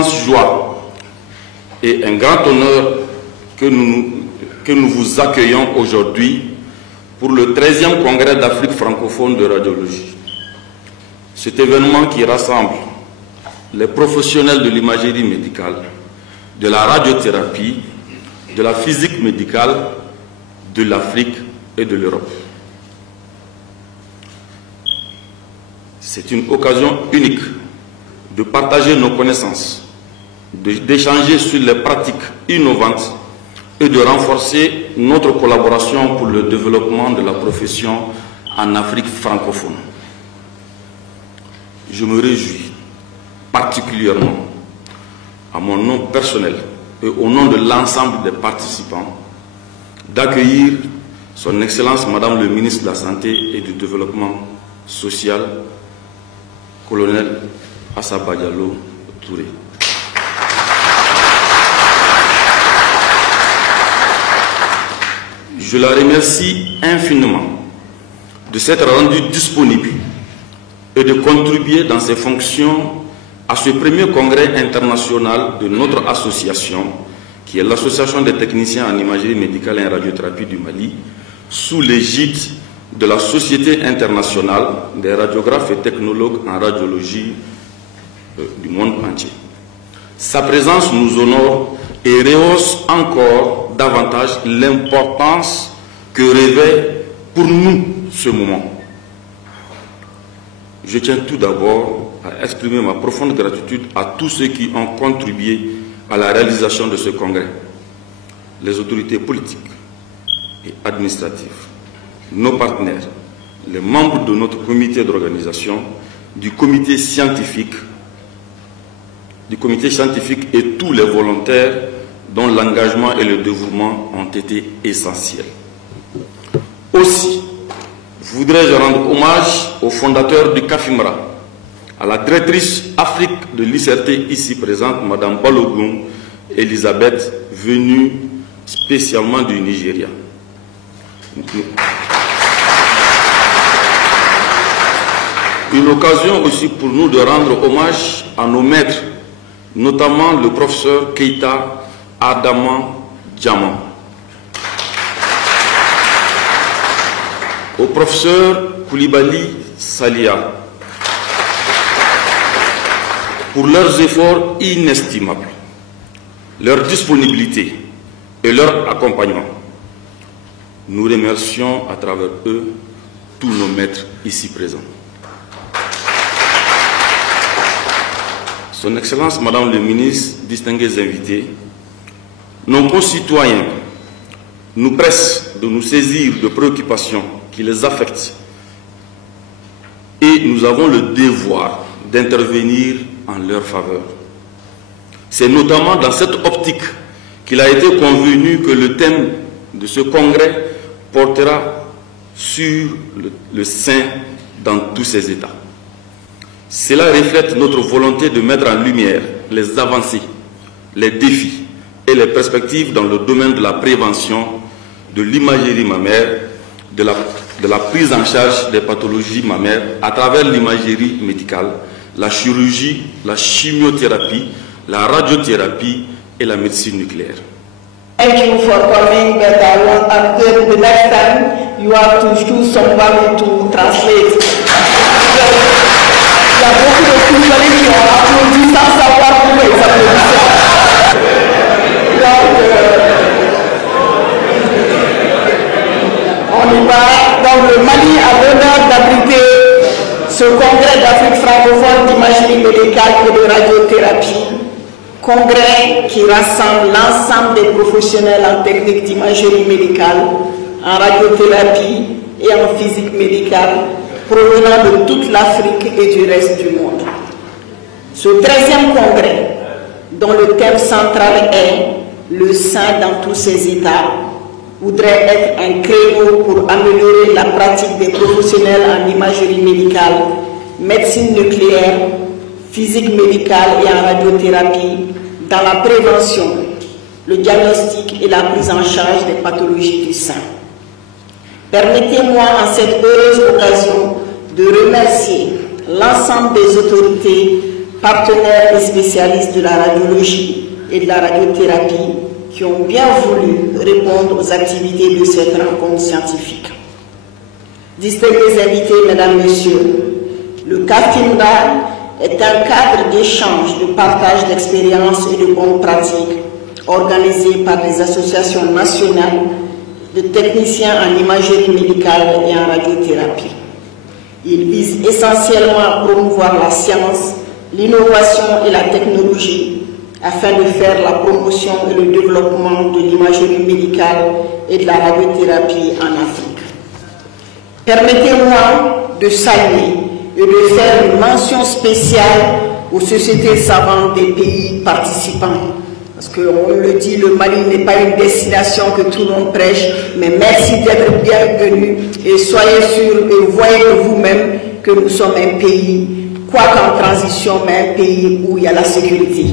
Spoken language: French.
immense joie et un grand honneur que nous vous accueillons aujourd'hui pour le 13e Congrès d'Afrique francophone de radiologie. Cet événement qui rassemble les professionnels de l'imagerie médicale, de la radiothérapie, de la physique médicale, de l'Afrique et de l'Europe. C'est une occasion unique de partager nos connaissances, d'échanger sur les pratiques innovantes et de renforcer notre collaboration pour le développement de la profession en Afrique francophone. Je me réjouis particulièrement, à mon nom personnel et au nom de l'ensemble des participants, d'accueillir Son Excellence Madame le Ministre de la Santé et du Développement Social, Colonel Assaba Diallo Touré. Je la remercie infiniment de s'être rendue disponible et de contribuer dans ses fonctions à ce premier congrès international de notre association, qui est l'Association des techniciens en imagerie médicale et en radiothérapie du Mali, sous l'égide de la Société internationale des radiographes et technologues en radiologie du monde entier. Sa présence nous honore et rehausse encore davantage l'importance que revêt pour nous ce moment. Je tiens tout d'abord à exprimer ma profonde gratitude à tous ceux qui ont contribué à la réalisation de ce congrès. Les autorités politiques et administratives, nos partenaires, les membres de notre comité d'organisation, du comité scientifique et tous les volontaires dont l'engagement et le dévouement ont été essentiels. Aussi, voudrais-je rendre hommage au fondateur du CAFIMRA, à la directrice Afrique de l'ICRT ici présente, Madame Balogun Elisabeth, venue spécialement du Nigeria. Une occasion aussi pour nous de rendre hommage à nos maîtres, notamment le professeur Keita Adama Diamant, au professeur Koulibaly Salia, pour leurs efforts inestimables, leur disponibilité et leur accompagnement. Nous remercions à travers eux tous nos maîtres ici présents. Son Excellence, Madame le Ministre, distingués invités, nos concitoyens nous pressent de nous saisir de préoccupations qui les affectent et nous avons le devoir d'intervenir en leur faveur. C'est notamment dans cette optique qu'il a été convenu que le thème de ce congrès portera sur le sein dans tous ses états. Cela reflète notre volonté de mettre en lumière les avancées, les défis et les perspectives dans le domaine de la prévention, de l'imagerie mammaire, de la prise en charge des pathologies mammaires à travers l'imagerie médicale, la chirurgie, la chimiothérapie, la radiothérapie et la médecine nucléaire. Thank you for coming, but the next time you have to choose somebody to translate. Il y a beaucoup de Congolais qui ont applaudi sans savoir pourquoi ils applaudissaient. Donc, on y va. Donc, le Mali a l'honneur d'abriter ce congrès d'Afrique francophone d'imagerie médicale et de radiothérapie. Congrès qui rassemble l'ensemble des professionnels en technique d'imagerie médicale, en radiothérapie et en physique médicale, provenant de toute l'Afrique et du reste du monde. Ce 13e congrès, dont le thème central est le sein dans tous ses états, voudrait être un créneau pour améliorer la pratique des professionnels en imagerie médicale, médecine nucléaire, physique médicale et en radiothérapie, dans la prévention, le diagnostic et la prise en charge des pathologies du sein. Permettez-moi en cette heureuse occasion de remercier l'ensemble des autorités partenaires et spécialistes de la radiologie et de la radiothérapie qui ont bien voulu répondre aux activités de cette rencontre scientifique. Distingués invités, Mesdames, Messieurs, le CAFIMDA est un cadre d'échange, de partage d'expériences et de bonnes pratiques organisé par les associations nationales de techniciens en imagerie médicale et en radiothérapie. Il vise essentiellement à promouvoir la science, l'innovation et la technologie afin de faire la promotion et le développement de l'imagerie médicale et de la radiothérapie en Afrique. Permettez-moi de saluer et de faire une mention spéciale aux sociétés savantes des pays participants. Parce qu'on le dit, le Mali n'est pas une destination que tout le monde prêche, mais merci d'être bienvenus et soyez sûrs et voyez de vous-même que nous sommes un pays, quoi qu'en transition, mais un pays où il y a la sécurité.